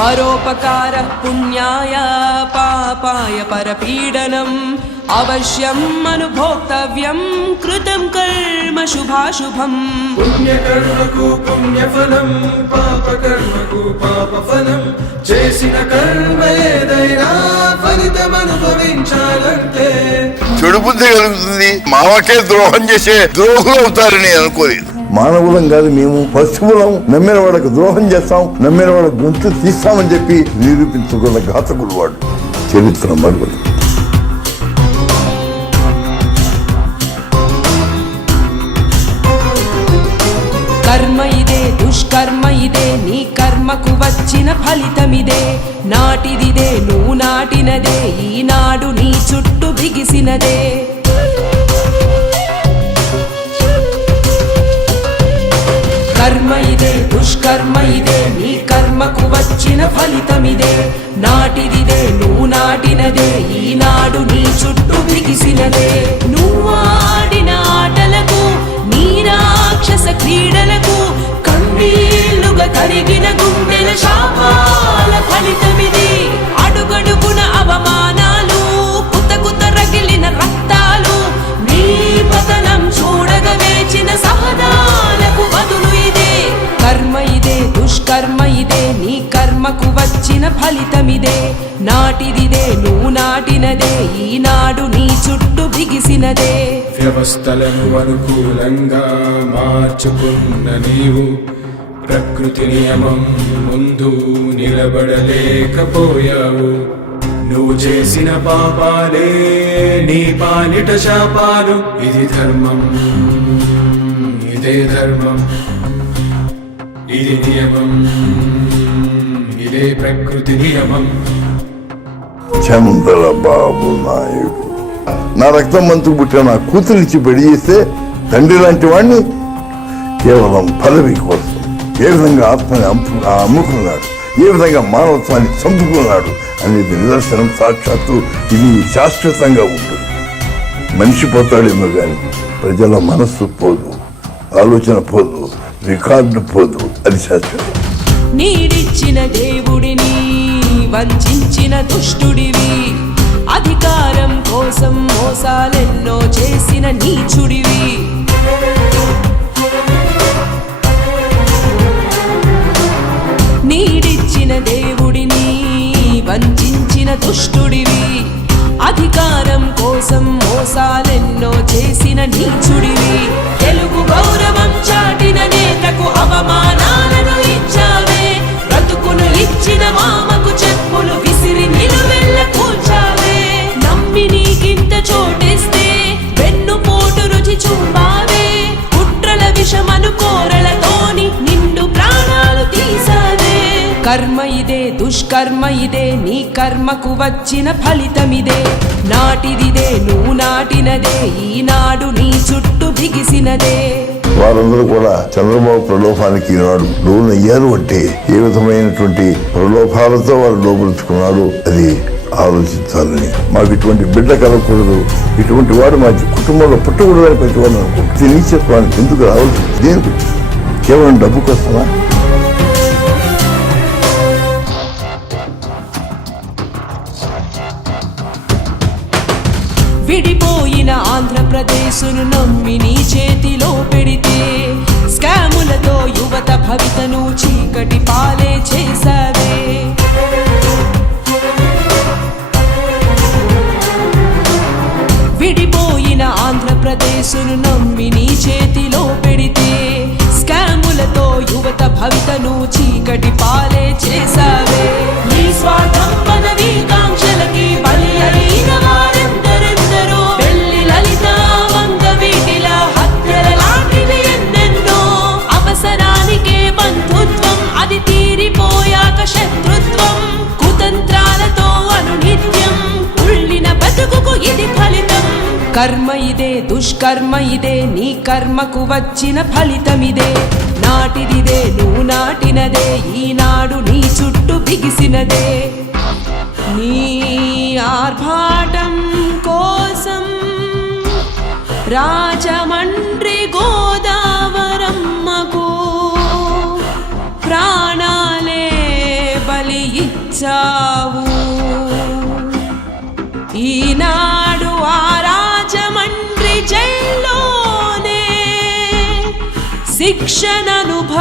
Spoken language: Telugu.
పరోపకార పుణ్యాయ పాపాయ పరపీడనం అవశ్యం అనుభోక్తవ్యం కృతం కర్మ శుభాశుభం. పుణ్యకర్మకు పుణ్యఫలం పాపకర్మకు పాపఫలం చేసిన కర్మ ఏదైనా ఫలితం అనుభవించాలంటే. చెడు బుద్ధి కలుగుతుంది, మావకే ద్రోహం చేసే ద్రోహులు అవుతారని అనుకోలేదు. మానవులం కాదు మేము, పశువులం. నమ్మిన వాడికి ద్రోహం చేస్తాం, నమ్మిన వాడికి గొంతు తీస్తామని చెప్పి నిరూపించుకున్న ఘాతకుడు వాడు. చరిత్ర మరుగులు. కర్మ ఇదే దుష్కర్మ ఇదే నీ కర్మకు వచ్చిన ఫలితమిదే. నాటిదిదే నువ్వు నాటినదే ఈనాడు నీ చుట్టూ బిగిసినదే. కర్మ ఇదే దుష్కర్మ ఇదే నీ కర్మకు వచ్చిన ఫలితమిదే. నాటిదిదే నువ్వు నాటినదే ఈనాడు నీ చుట్టూ బిగిసినదే. నువ్వు ఆడిన ఆటలకు నీ రాక్షస క్రీడలకు కన్నీళ్లుగా కరిగిన గుండెల శాపాల ఫలితమిది. అడుగడుగున అవమానాలు కుత కుత రగిలిన రక్తాలు నీ పతనం చూడగా వేచిన సహనాలకు బదులు ఇదే. కర్మ ఇదే దుష్కర్మ ఇదే నీ కర్మకు వచ్చిన ఫలితమిదే. నాటిదిదే నువ్వు నాటినదే ఈనాడు నీ చుట్టూ బిగిసినదే. వ్యవస్థలను అనుకూలంగా మార్చుకున్న నీవు ప్రకృతి నియమం ముందు నిలబడలేకపోయావు. నువ్వు చేసిన పాపాలే నీ పాలిట శాపాలు. ఇది ధర్మం, ఇదే ధర్మం, ఇది నియమం, ఇదే ప్రకృతి నియమం. చంద్రబాబు నాయుడు నా రక్తం మంచుకు పుట్టిన నా కూతురిచ్చి పెళ్లి చేస్తే తండ్రి లాంటి వాడిని కేవలం పదవి కోసం ఏ విధంగా ఆత్మని అమ్ముకున్నాడు, ఏ విధంగా మానవత్వాన్ని చంపుకున్నాడు అనేది నిదర్శనం. సాక్షాత్తు ఇది శాశ్వతంగా ఉంటుంది. మనిషి పోతాడేమో కానీ ప్రజల మనస్సు పోదు, ఆలోచన పోదు, రికార్డు పోదు. అది శాశ్వతం. నీడిచ్చిన దేవుడిని వంచిన దుష్టుడివి, అధికారం కోసం మోసాలెన్నో చేసిన నీచుడివి. నీడిచ్చిన దేవుడిని వంచిన దుష్టుడివి, అధికారం కోసం మోసాలెన్నో చేసిన నీచుడివి. తెలుగు గౌరవం చాటిన నేతకు అవమానాలను ఇచ్చావే. బ్రతుకును ఇచ్చిన మామకు చెప్పులు విసిరి నిలువెల్ల కూల్చావే. నమ్మి నీకింత చోటేస్తే వెన్నుపోటు రుచి చూపావే. కుట్రల విషమను కోరలతోని నిండు ప్రాణాలు తీసావే. కర్మ ఇదే దుష్కర్మ ఇదే నీ కర్మకు వచ్చిన ఫలితమిదే. నాటిదిదే నువ్వు నాటినదే ఈనాడు నీ చుట్టూ బిగిసినదే. వారందరూ కూడా చంద్రబాబు ప్రలోభానికి ఈనాడు లోనయ్యారు అంటే ఏ విధమైనటువంటి ప్రలోభాలతో వారు లోపరుచుకున్నాడు అది ఆలోచించాలని. మాకు ఇటువంటి బిడ్డ కలగకూడదు, ఇటువంటి వాడు మా కుటుంబంలో పుట్టకూడదని ప్రతి వాళ్ళు అనుకుంటుంది. నీచత్వానికి ఎందుకు రావాల్సి దేనికి? కేవలం డబ్బు కోసమా? విడిపోయిన ఆంధ్రప్రదేశును నమ్మి నీ చేతిలో పెడితే స్కాములతో యువత భవితను చీకటి పాలే చేసావే. విడిపోయిన ఆంధ్రప్రదేశును నమ్మి నీ చేతిలో పెడితే స్కాములతో యువత భవితను చీకటి పాలే చేసావే. నీ స్వార్థం పదవి కాంక్షలకి బలి అయిన వారెందరెందరో. పెళ్లి లలిత వంగ వీటిల హత్యల లాంటివి ఎన్నెన్నో. అవసరానికే బంధుత్వం అది తీరిపోయాక శత్రుత్వం. కుతంత్రాలతో అనునిత్యం ఉళ్ళిన బతుకుకు ఇది ఫలితం. కర్మ ఇదే దుష్కర్మ ఇదే నీ కర్మకు వచ్చిన ఫలితమిదే. నాటిదిదే నువ్వు నాటినదే ఈనాడు నీ చుట్టూ బిగిసినదే. నీ ఆర్భాటం కోసం రాజమండ్రి గోదావరమ్మకు ప్రాణాలే బలి ఇచ్చావు. ఈనాడు ఆ రాజమండ్రి జైల్లోనే శిక్షణనుభవిస్తున్నావు.